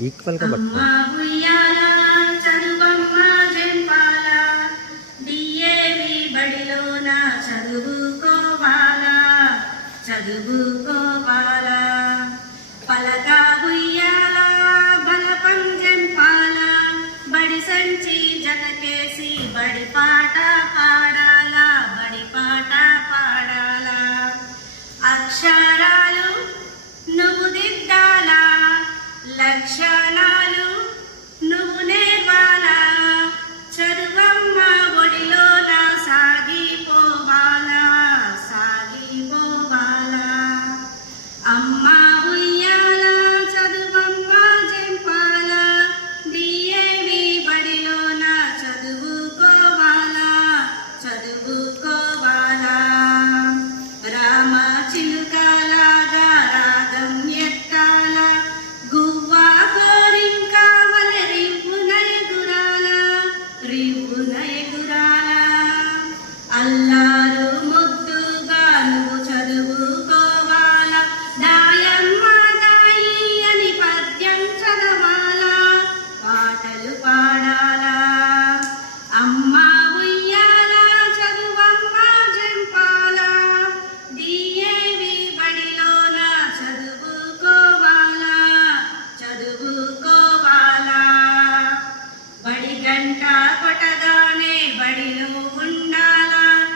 ఈక్వల్‌గా అమ్మ పట్టుకోండి. ఉయ్యాల చదువమ్మ జంపాల డిఏవి బడిలోన చదువుకోవాలా చదువుకోవాలా పలక ఉయ్యాల బలపం జంపాల బడి సంచి జతకేసి బడి పాట